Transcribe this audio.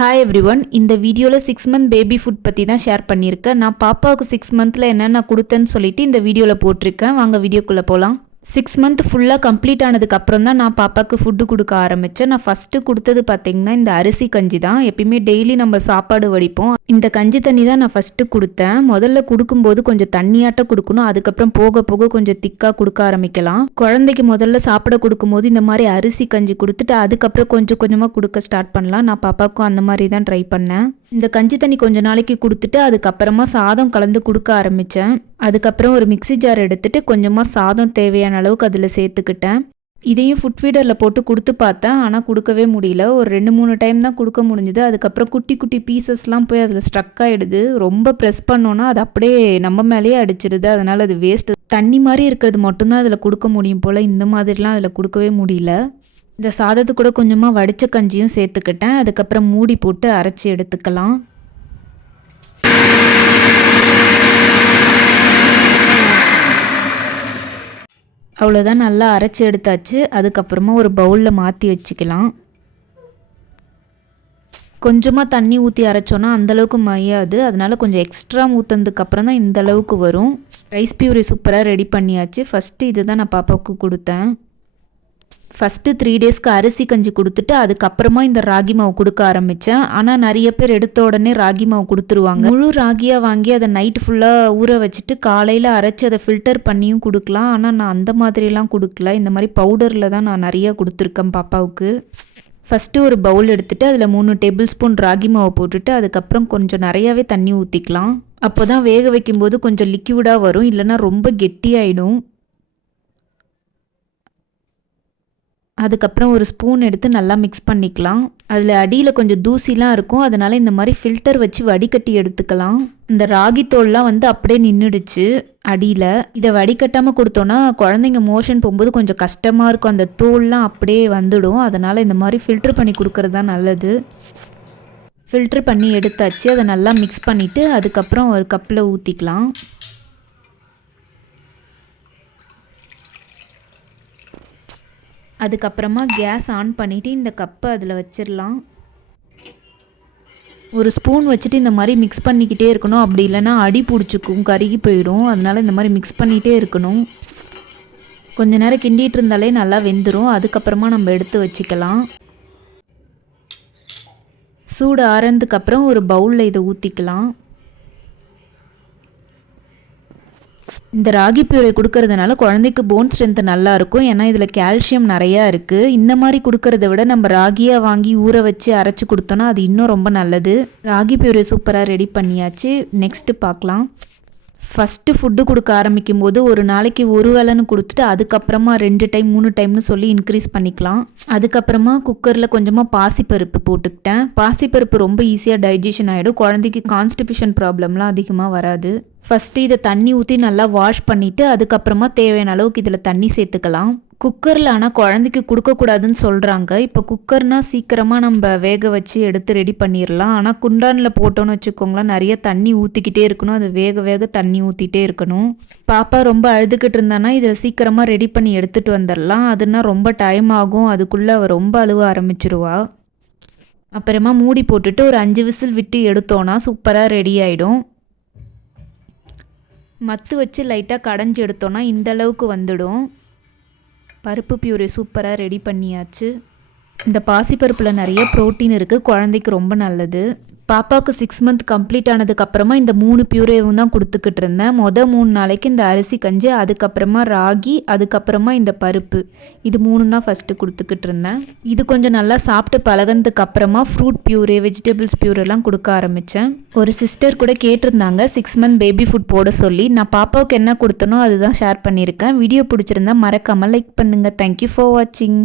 Hi everyone. இந்த வீடியோவில் 6 month baby food பற்றி தான் ஷேர் பண்ணியிருக்கேன். நான் பாப்பாவுக்கு 6 மந்தில் என்னென்ன கொடுத்தேன்னு சொல்லிட்டு இந்த வீடியோவில் போட்டிருக்கேன். வாங்க வீடியோக்குள்ளே போகலாம். 6 மந்த் ஃபுல்லாக கம்ப்ளீட் ஆனதுக்கு அப்புறம் தான் நான் பாப்பாவுக்கு ஃபுட்டு கொடுக்க ஆரம்பித்தேன். நான் ஃபஸ்ட்டு கொடுத்தது பார்த்திங்கன்னா இந்த அரிசி கஞ்சி தான். எப்பயுமே டெய்லி நம்ம சாப்பாடு வடிப்போம். இந்த கஞ்சி தண்ணி தான் நான் ஃபஸ்ட்டு கொடுத்தேன். முதல்ல கொடுக்கும்போது கொஞ்சம் தண்ணியாட்ட கொடுக்கணும். அதுக்கப்புறம் போக போக கொஞ்சம் திக்காக கொடுக்க ஆரம்பிக்கலாம். குழந்தைக்கு முதல்ல சாப்பிட கொடுக்கும்போது இந்த மாதிரி அரிசி கஞ்சி கொடுத்துட்டு அதுக்கப்புறம் கொஞ்சம் கொஞ்சமாக கொடுக்க ஸ்டார்ட் பண்ணலாம். நான் பாப்பாவுக்கும் அந்த மாதிரி தான் ட்ரை பண்ணேன். இந்த கஞ்சி தண்ணி கொஞ்ச நாளைக்கு கொடுத்துட்டு அதுக்கப்புறமா சாதம் கலந்து கொடுக்க ஆரம்பித்தேன். அதுக்கப்புறம் ஒரு மிக்சி ஜார் எடுத்துட்டு கொஞ்சமாக சாதம் தேவையான அளவுக்கு அதில் சேர்த்துக்கிட்டேன். இதையும் ஃபுட் ஃபீடரில் போட்டு கொடுத்து பார்த்தேன். ஆனால் கொடுக்கவே முடியல. ஒரு 2-3 டைம் தான் கொடுக்க முடிஞ்சுது. அதுக்கப்புறம் குட்டி குட்டி பீசஸ்லாம் போய் அதில் ஸ்ட்ரக் ஆகிடுது. ரொம்ப ப்ரெஸ் பண்ணோன்னா அது அப்படியே நம்ம மேலேயே அடிச்சிடுது. அதனால் அது வேஸ்ட்டு. தண்ணி மாதிரி இருக்கிறது மட்டும்தான் அதில் கொடுக்க முடியும் போல். இந்த மாதிரிலாம் அதில் கொடுக்கவே முடியல. இந்த சாதத்து கூட கொஞ்சமாக வடித்த கஞ்சியும் சேர்த்துக்கிட்டேன். அதுக்கப்புறம் மூடி போட்டு அரைச்சி எடுத்துக்கலாம். அவ்வளோதான், நல்லா அரைச்சி எடுத்தாச்சு. அதுக்கப்புறமா ஒரு பவுலில் மாற்றி வச்சுக்கலாம். கொஞ்சமாக தண்ணி ஊற்றி அரைச்சோன்னா அந்தளவுக்கு மையாது. அதனால் கொஞ்சம் எக்ஸ்ட்ரா ஊற்றுனதுக்கப்புறம் தான் இந்த அளவுக்கு வரும். ரைஸ் பியூரி சூப்பராக ரெடி பண்ணியாச்சு. ஃபஸ்ட்டு இது தான் நான் பாப்பாவுக்கு கொடுத்தேன். ஃபஸ்ட்டு 3 டேஸ்க்கு அரிசி கஞ்சி கொடுத்துட்டு அதுக்கப்புறமா இந்த ராகி மாவு கொடுக்க ஆரம்பித்தேன். ஆனால் நிறைய பேர் எடுத்த உடனே ராகி மாவு கொடுத்துருவாங்க. முழு ராகியாக வாங்கி அதை நைட்டு ஃபுல்லாக ஊற வச்சுட்டு காலையில் அரைச்சி அதை ஃபில்டர் பண்ணியும் கொடுக்கலாம். ஆனால் நான் அந்த மாதிரிலாம் கொடுக்கல. இந்த மாதிரி பவுடரில் தான் நான் நிறையா கொடுத்துருக்கேன் பாப்பாவுக்கு. ஃபஸ்ட்டு ஒரு பவுல் எடுத்துகிட்டு அதில் 3 டேபிள் ஸ்பூன் ராகி மாவு போட்டுட்டு அதுக்கப்புறம் கொஞ்சம் நிறையாவே தண்ணி ஊற்றிக்கலாம். அப்போ தான் வேக வைக்கும்போது கொஞ்சம் லிக்விடாக வரும், இல்லைனா ரொம்ப கெட்டியாயிடும். அதுக்கப்புறம் ஒரு ஸ்பூன் எடுத்து நல்லா மிக்ஸ் பண்ணிக்கலாம். அதில் அடியில் கொஞ்சம் தூசிலாம் இருக்கும். அதனால் இந்த மாதிரி ஃபில்டர் வச்சு வடிகட்டி எடுத்துக்கலாம். இந்த ராகி தோல்லாம் அப்படியே நின்றுடுச்சு அடியில். இதை வடிகட்டாமல் கொடுத்தோன்னா குழந்தைங்க மோஷன் போகும்போது கொஞ்சம் கஷ்டமாக இருக்கும். அந்த தோல்லாம் அப்படியே வந்துடும். அதனால் இந்த மாதிரி ஃபில்டர் பண்ணி கொடுக்கறது தான் நல்லது. ஃபில்டர் பண்ணி எடுத்தாச்சு. அதை நல்லா மிக்ஸ் பண்ணிவிட்டு அதுக்கப்புறம் ஒரு கப்பில் ஊற்றிக்கலாம். அதுக்கப்புறமா கேஸ் ஆன் பண்ணிவிட்டு இந்த கப்பை அதில் வச்சிடலாம். ஒரு ஸ்பூன் வச்சுட்டு இந்த மாதிரி மிக்ஸ் பண்ணிக்கிட்டே இருக்கணும். அப்படி இல்லைன்னா அடி பிடிச்சிக்கும், கருகி போயிடும். அதனால் இந்த மாதிரி மிக்ஸ் பண்ணிகிட்டே இருக்கணும். கொஞ்ச நேரம் கிண்டிகிட்டு இருந்தாலே நல்லா வெந்துடும். அதுக்கப்புறமா நம்ம எடுத்து வச்சுக்கலாம். சூடு ஆறதுக்கப்புறம் ஒரு பவுலில் இதை ஊற்றிக்கலாம். இந்த ராகி பியூரை கொடுக்கறதுனால குழந்தைக்கு போன் ஸ்ட்ரென்த் நல்லா இருக்கும். ஏன்னா இதில் கால்சியம் நிறையா இருக்குது. இந்த மாதிரி கொடுக்கறத விட நம்ம ராகியாக வாங்கி ஊற வச்சு அரைச்சி கொடுத்தோன்னா அது இன்னும் ரொம்ப நல்லது. ராகி பியூரை சூப்பராக ரெடி பண்ணியாச்சு. நெக்ஸ்ட்டு பார்க்கலாம். ஃபஸ்ட்டு ஃபுட்டு கொடுக்க ஆரம்பிக்கும் போது ஒரு நாளைக்கு ஒரு வேளைன்னு கொடுத்துட்டு அதுக்கப்புறமா 2 டைம் 3 டைம்னு சொல்லி இன்க்ரீஸ் பண்ணிக்கலாம். அதுக்கப்புறமா குக்கரில் கொஞ்சமாக பாசிப்பருப்பு போட்டுக்கிட்டேன். பாசிப்பருப்பு ரொம்ப ஈஸியாக டைஜஷன் ஆகிடும். குழந்தைக்கு கான்ஸ்டிபேஷன் ப்ராப்ளம்லாம் அதிகமாக வராது. ஃபஸ்ட்டு இதை தண்ணி ஊற்றி நல்லா வாஷ் பண்ணிவிட்டு அதுக்கப்புறமா தேவையான அளவுக்கு இதில் தண்ணி சேர்த்துக்கலாம். குக்கரில் ஆனால் குழந்தைக்கு கொடுக்கக்கூடாதுன்னு சொல்கிறாங்க. இப்போ குக்கர்னால் சீக்கிரமாக நம்ம வேக வச்சு எடுத்து ரெடி பண்ணிடலாம். ஆனால் குண்டானில் போட்டோன்னு வச்சுக்கோங்களேன், நிறைய தண்ணி ஊற்றிக்கிட்டே இருக்கணும். அது வேக வேக தண்ணி ஊற்றிட்டே இருக்கணும். பாப்பா ரொம்ப அழுதுகிட்டு இருந்தானா இதில் சீக்கிரமாக ரெடி பண்ணி எடுத்துகிட்டு வந்துடலாம். அதுனா ரொம்ப டைம் ஆகும். அதுக்குள்ளே அவள் ரொம்ப அழுவ ஆரம்பிச்சிருவா. அப்புறமா மூடி போட்டுட்டு ஒரு 5 விசில் விட்டு எடுத்தோன்னா சூப்பராக ரெடி ஆகிடும். மத்து வச்சு லைட்டாக கடைஞ்சி எடுத்தோன்னா இந்த அளவுக்கு வந்துடும். பருப்பு பியூரி சூப்பராக ரெடி பண்ணியாச்சு. இந்த பாசிப்பருப்பில் நிறைய ப்ரோட்டீன் இருக்குது. குழந்தைக்கு ரொம்ப நல்லது. பாப்பாவுக்கு 6 மந்த் கம்ப்ளீட் ஆனதுக்கப்புறமா இந்த 3 பியூரேவும் தான் கொடுத்துக்கிட்டு இருந்தேன். 3 நாளைக்கு இந்த அரிசி கஞ்சி, அதுக்கப்புறமா ராகி, அதுக்கப்புறமா இந்த பருப்பு, இது 3 தான் ஃபஸ்ட்டு கொடுத்துக்கிட்டு இருந்தேன். இது கொஞ்சம் நல்லா சாப்பிட்டு பழகினதுக்கு அப்புறமா ஃப்ரூட் பியூரே, வெஜிடபிள்ஸ் பியூரெல்லாம் கொடுக்க ஆரம்பித்தேன். ஒரு சிஸ்டர் கூட கேட்டிருந்தாங்க 6 மந்த் பேபி ஃபுட் போட சொல்லி. நான் பாப்பாவுக்கு என்ன கொடுத்தனோ அதுதான் ஷேர் பண்ணியிருக்கேன். வீடியோ பிடிச்சிருந்தா மறக்காமல் லைக் பண்ணுங்கள். தேங்க்யூ ஃபார் வாட்சிங்.